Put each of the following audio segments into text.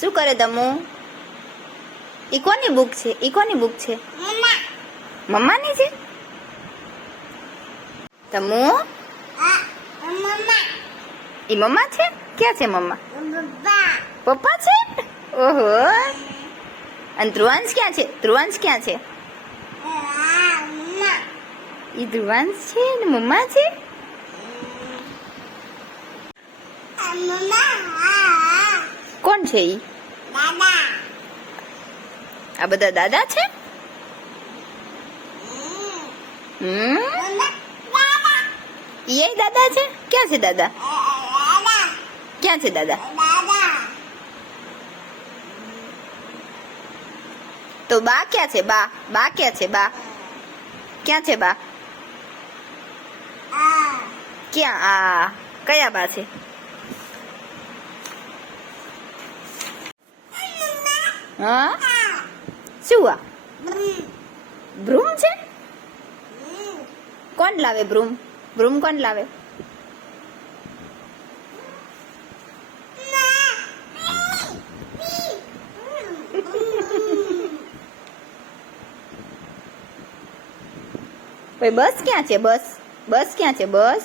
શું કરે દમુ? ઈ કોની બુક છે? ઈ કોની બુક છે? મમ્માની છે? દમુ ઈ મમ્મા છે? ક્યાં છે મમ્મા? પપ્પા છે? ઓહો. અને ધ્રુવાંશ ક્યાં છે? ધ્રુવાંશ ક્યાં છે? ઈ ધ્રુવાંશ છે ને મમ્મા છે? કોણ છે ઈ? આ બધા દાદા છે? ઈ દાદા છે? ક્યાં છે દાદા? ક્યાં છે દાદા? તો બા ક્યાં છે? બા બા ક્યાં છે? બા ક્યાં છે? બા ક્યાં? આ કયા બા છે? હા શું આ બ્રૂમ છે? કોણ લાવે બ્રૂમ? બ્રૂમ કોણ લાવે? બસ ક્યાં છે? બસ બસ ક્યાં છે? બસ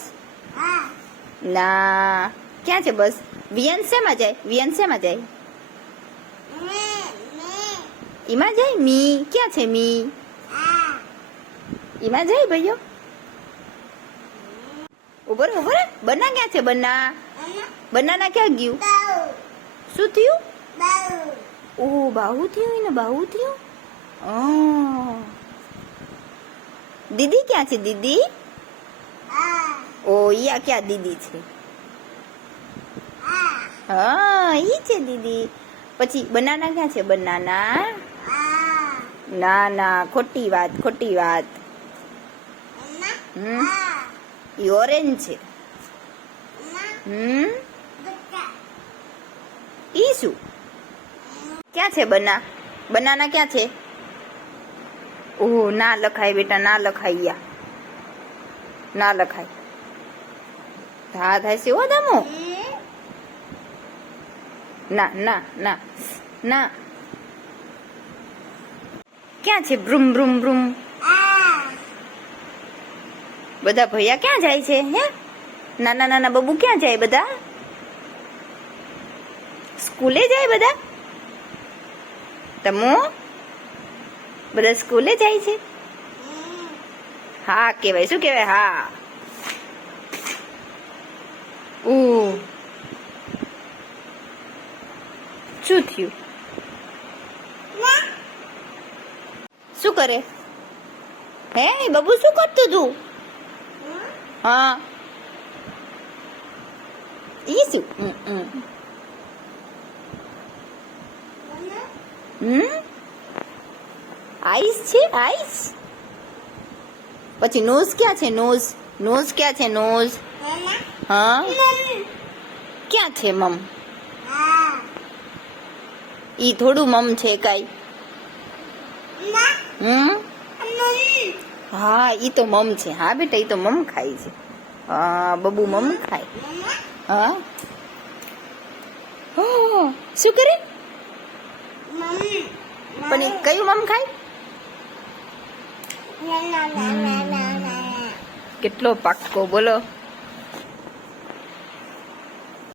ના ક્યાં છે બસ? વિયન શેમાં જાય? વિયન શેમાં જાય? ઈમાં જાય? મી ક્યાં છે? મી ઈમાં જાય ભાઈઓ. ઉભો રે ઉભો રે. બના ક્યાં છે? બના બનાના ક્યાં ગયું? શું થયું? ઓહ બાહુ થયું ને બાહુ થયું. દીદી ક્યાં છે? દીદી ઓ યા ક્યાં દીદી છે? હા ઈ છે દીદી. પછી બનાના ક્યાં છે? બનાના ના ના ખોટી વાત ખોટી વાત. ઈ ઓરેન્જ છે. ઈ શું ક્યાં છે? બનાના ક્યાં છે? ઓહ ના લખાય બેટા ના લખાય. યા ના લખાય. હા થાય છે હો દમો. ના ના ના ના ક્યાં છે? બ્રુમ બ્રુમ બ્રુમ. બધા ભૈયા ક્યાં જાય છે? હે નાના નાના બબુ ક્યાં જાય? બધા સ્કૂલે જાય બધા? તમો બધા સ્કૂલે જાય છે? હા કેવાય. શું કેવાય? હા. શું થયું? શું કરે? હે બબુ શું કરતું તું? હા ઈ શું? આઈસ છે? આઈસ. પછી નોઝ ક્યાં છે? નોઝ નોઝ ક્યાં છે? નોઝ હા ક્યાં છે? મમ ઈ થોડું મમ છે કાઈ. હા ઈ તો મમ છે. હા બેટા ઈ તો મમ ખાય છે. હા બબુ મમ ખાય. હા શું કરે? પણ એ કયું મમ ખાય? કેટલો પાક્કો બોલો.